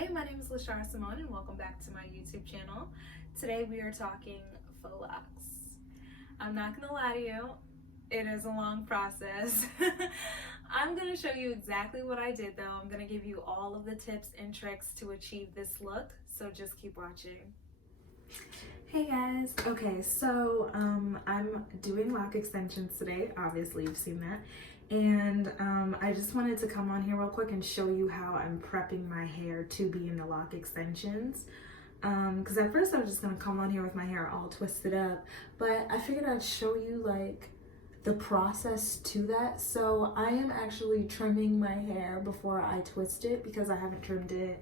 Hey, my name is Lashara Simone and welcome back to my YouTube channel. Today we are talking faux locks. I'm not gonna lie to you, it is a long process. I'm gonna show you exactly what I did though. I'm gonna give you all of the tips and tricks to achieve this look, so just keep watching. Hey guys, okay, so I'm doing lock extensions today. Obviously you've seen that. And I just wanted to come on here real quick and show you how I'm prepping my hair to be in the lock extensions. Because at first I was just gonna come on here with my hair all twisted up, but I figured I'd show you like the process to that. So I am actually trimming my hair before I twist it because I haven't trimmed it.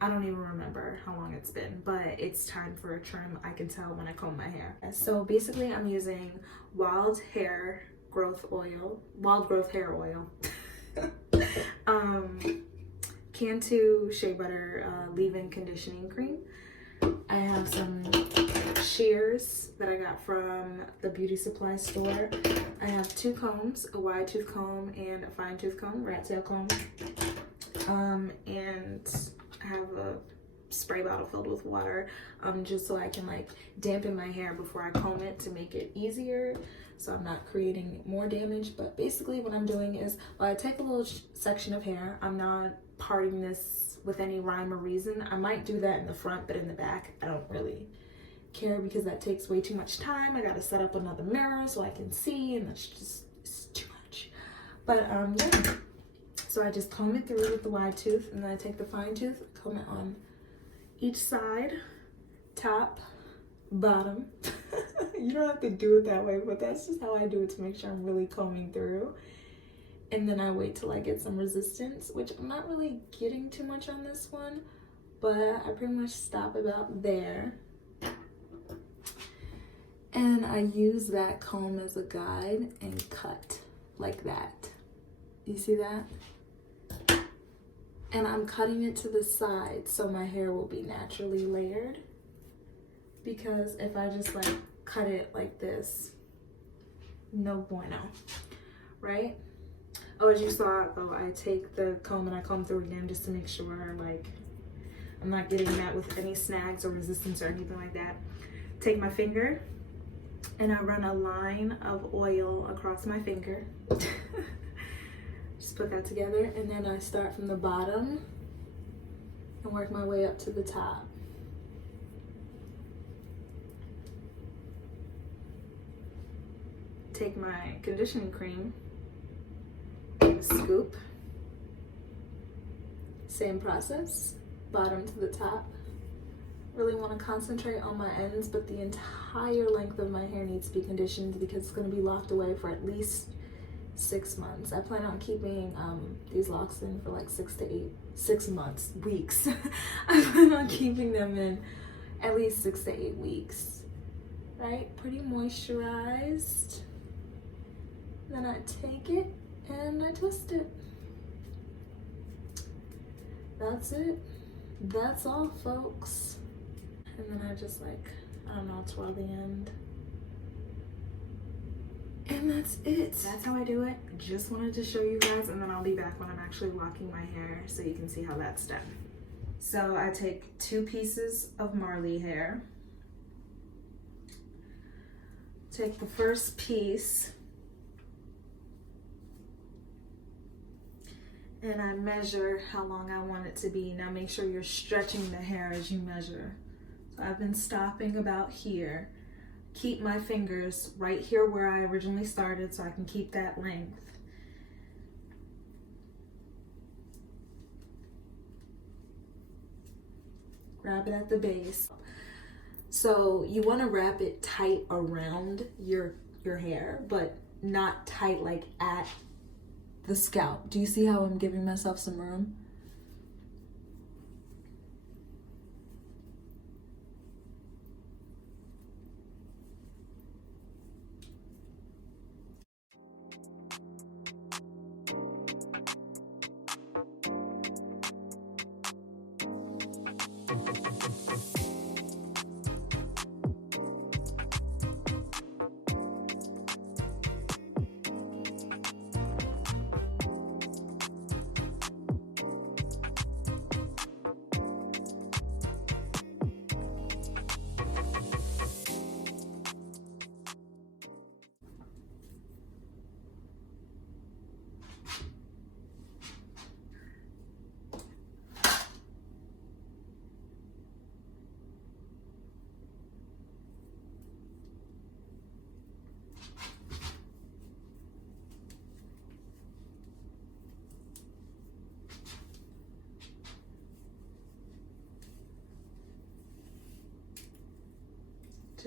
I don't even remember how long it's been, but it's time for a trim. I can tell when I comb my hair. So basically I'm using wild growth hair oil, Cantu Shea Butter leave-in conditioning cream. I have some shears that I got from the beauty supply store. I have 2 combs, a wide tooth comb and a fine tooth comb, rat tail comb, and I have a spray bottle filled with water, just so I can like dampen my hair before I comb it to make it easier, so I'm not creating more damage. But basically what I'm doing is, I take a little section of hair. I'm not parting this with any rhyme or reason. I might do that in the front, but in the back I don't really care because that takes way too much time. I gotta set up another mirror so I can see, and that's just, it's too much. But yeah, so I just comb it through with the wide tooth, and then I take the fine tooth, comb it on each side, top, bottom. You don't have to do it that way, but that's just how I do it to make sure I'm really combing through. And then I wait till I get some resistance, which I'm not really getting too much on this one, but I pretty much stop about there. And I use that comb as a guide and cut like that. You see that? And I'm cutting it to the side so my hair will be naturally layered, because if I just like cut it like this, no bueno, right? Oh, as you saw though, I take the comb and I comb through again just to make sure like I'm not getting that with any snags or resistance or anything like that. Take my finger and I run a line of oil across my finger. Just put that together, and then I start from the bottom and work my way up to the top. Take my conditioning cream, a scoop, same process, bottom to the top. Really want to concentrate on my ends, but the entire length of my hair needs to be conditioned because it's going to be locked away for at least 6 months. I plan on keeping these locks in for like 6 months, weeks. I plan on keeping them in at least 6 to 8 weeks, right? Pretty moisturized. Then I take it and I twist it. That's it. That's all, folks. And then I just like, I don't know, twirl the end. And that's it. That's how I do it. Just wanted to show you guys, and then I'll be back when I'm actually locking my hair so you can see how that's done. So I take 2 pieces of Marley hair. Take the first piece and I measure how long I want it to be. Now make sure you're stretching the hair as you measure. So I've been stopping about here. Keep my fingers right here where I originally started so I can keep that length. Grab it at the base. So you want to wrap it tight around your hair, but not tight like at the scalp. Do you see how I'm giving myself some room?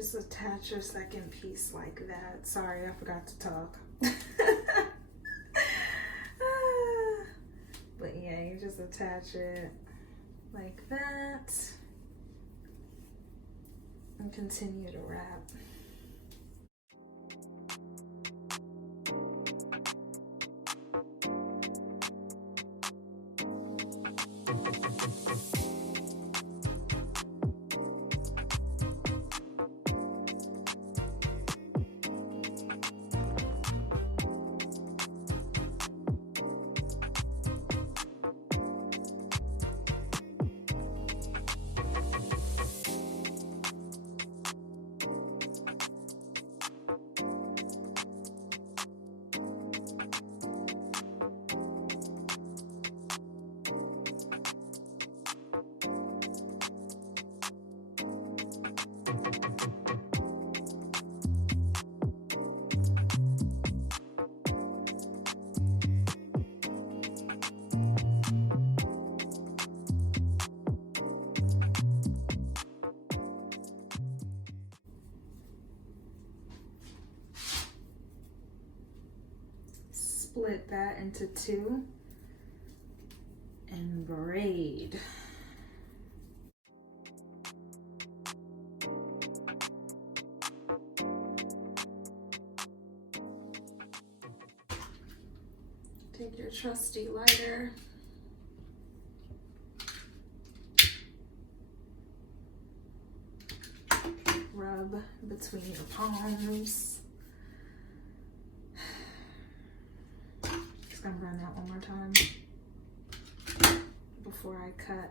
Just attach your second piece like that. Sorry, I forgot to talk. But yeah, you just attach it like that and continue to wrap. Split that into two and braid. Take your trusty lighter. Rub between your palms. Just gonna run that one more time before I cut.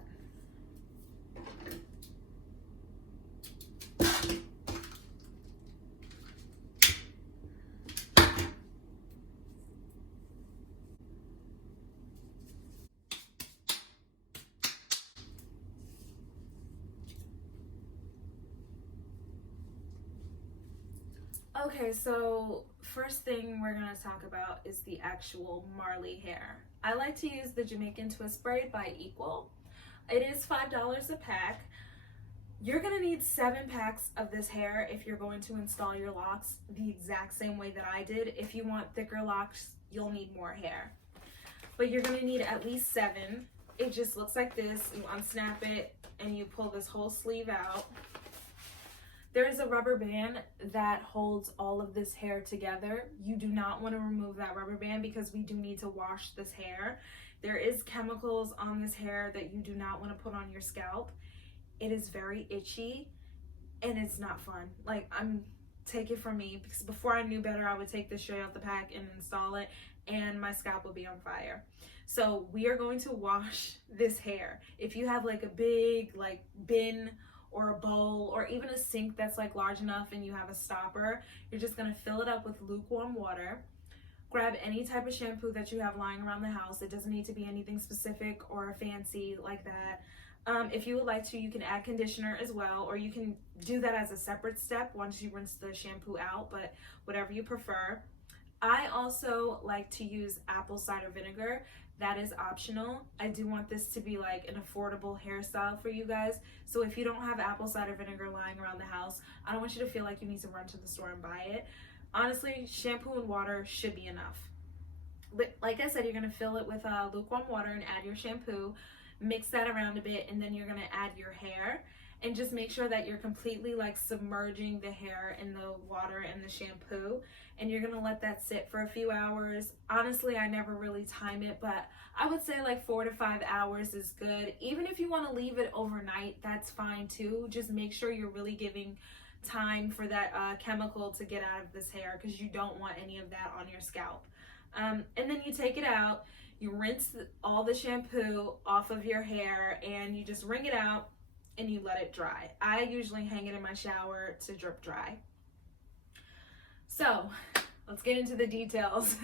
Okay, so first thing we're gonna talk about is the actual Marley hair. I like to use the Jamaican twist braid by Equal. It is $5 a pack. You're gonna need 7 packs of this hair if you're going to install your locks the exact same way that I did. If you want thicker locks, you'll need more hair. But you're gonna need at least 7. It just looks like this. You unsnap it and you pull this whole sleeve out. There is a rubber band that holds all of this hair together. You do not want to remove that rubber band because we do need to wash this hair. There is chemicals on this hair that you do not want to put on your scalp. It is very itchy and it's not fun. Like, take it from me, because before I knew better, I would take this straight out the pack and install it and my scalp would be on fire. So we are going to wash this hair. If you have like a big bin or a bowl or even a sink that's like large enough and you have a stopper, you're just gonna fill it up with lukewarm water. Grab any type of shampoo that you have lying around the house. It doesn't need to be anything specific or fancy like that. If you would like to, you can add conditioner as well, or you can do that as a separate step once you rinse the shampoo out, but whatever you prefer. I also like to use apple cider vinegar. That is optional. I do want this to be like an affordable hairstyle for you guys. So if you don't have apple cider vinegar lying around the house, I don't want you to feel like you need to run to the store and buy it. Honestly, shampoo and water should be enough. But like I said, you're gonna fill it with lukewarm water and add your shampoo, mix that around a bit, and then you're gonna add your hair. And just make sure that you're completely like submerging the hair in the water and the shampoo, and you're gonna let that sit for a few hours. Honestly, I never really time it, but I would say like 4 to 5 hours is good. Even if you want to leave it overnight, that's fine too. Just make sure you're really giving time for that chemical to get out of this hair, because you don't want any of that on your scalp. And then you take it out, you rinse all the shampoo off of your hair, and you just wring it out and you let it dry. I usually hang it in my shower to drip dry. So let's get into the details.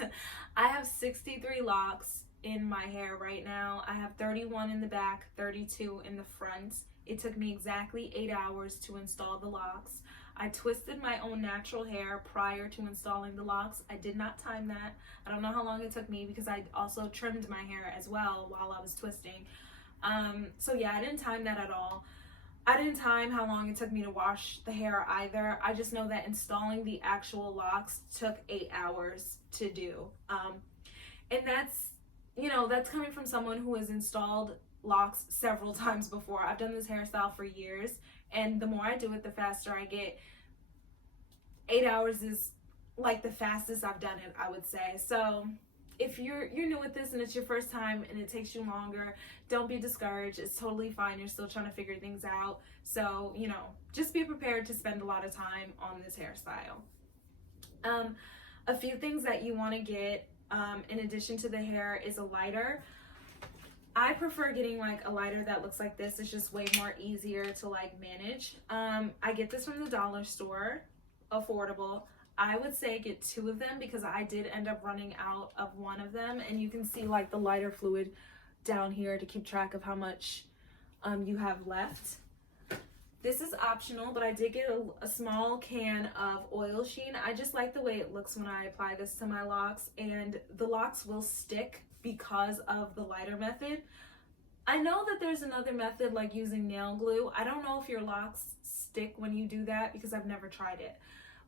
I have 63 locks in my hair right now. I have 31 in the back, 32 in the front. It took me exactly 8 hours to install the locks. I twisted my own natural hair prior to installing the locks. I did not time that. I don't know how long it took me because I also trimmed my hair as well while I was twisting. So yeah, I didn't time that at all. I didn't time how long it took me to wash the hair either. I just know that installing the actual locks took 8 hours to do. And that's, you know, that's coming from someone who has installed locks several times before. I've done this hairstyle for years, and the more I do it, the faster I get. 8 hours is like the fastest I've done it, I would say. So if you're new at this and it's your first time and it takes you longer, don't be discouraged. It's totally fine. You're still trying to figure things out. So, you know, just be prepared to spend a lot of time on this hairstyle. A few things that you want to get in addition to the hair is a lighter. I prefer getting like a lighter that looks like this. It's just way more easier to like manage. I get this from the dollar store, affordable. I would say get 2 of them because I did end up running out of one of them, and you can see like the lighter fluid down here to keep track of how much you have left. This is optional, but I did get a small can of oil sheen. I just like the way it looks when I apply this to my locks, and the locks will stick because of the lighter method. I know that there's another method like using nail glue. I don't know if your locks stick when you do that because I've never tried it.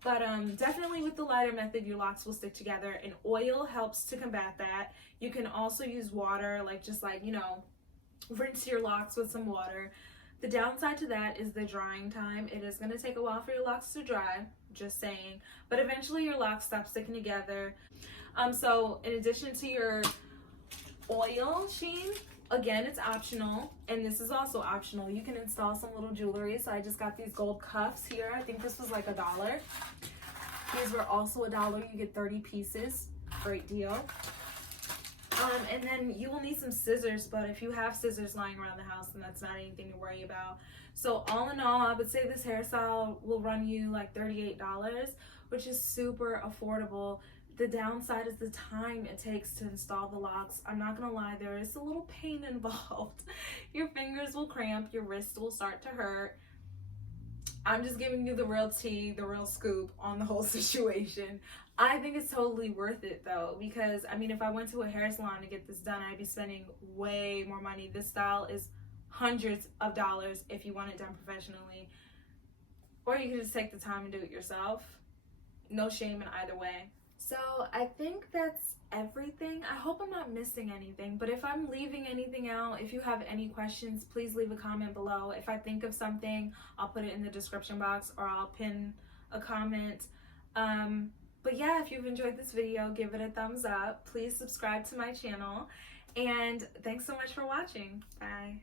But definitely with the lighter method, your locks will stick together, and oil helps to combat that. You can also use water, like just like, you know, rinse your locks with some water. The downside to that is the drying time. It is going to take a while for your locks to dry, just saying, but eventually your locks stop sticking together. So in addition to your oil sheen, again, it's optional, and this is also optional. You can install some little jewelry. So I just got these gold cuffs here. I think this was like $1. These were also $1. You get 30 pieces. Great deal. And then you will need some scissors, but if you have scissors lying around the house, then that's not anything to worry about. So all in all, I would say this hairstyle will run you like $38, which is super affordable. The downside is the time it takes to install the locks. I'm not gonna lie, there is a little pain involved. Your fingers will cramp, your wrists will start to hurt. I'm just giving you the real tea, the real scoop on the whole situation. I think it's totally worth it though, because I mean, if I went to a hair salon to get this done, I'd be spending way more money. This style is hundreds of dollars if you want it done professionally. Or you can just take the time and do it yourself. No shame in either way. So I think that's everything. I hope I'm not missing anything, but if I'm leaving anything out, if you have any questions, please leave a comment below. If I think of something, I'll put it in the description box or I'll pin a comment. But yeah, if you've enjoyed this video, give it a thumbs up. Please subscribe to my channel, and thanks so much for watching. Bye.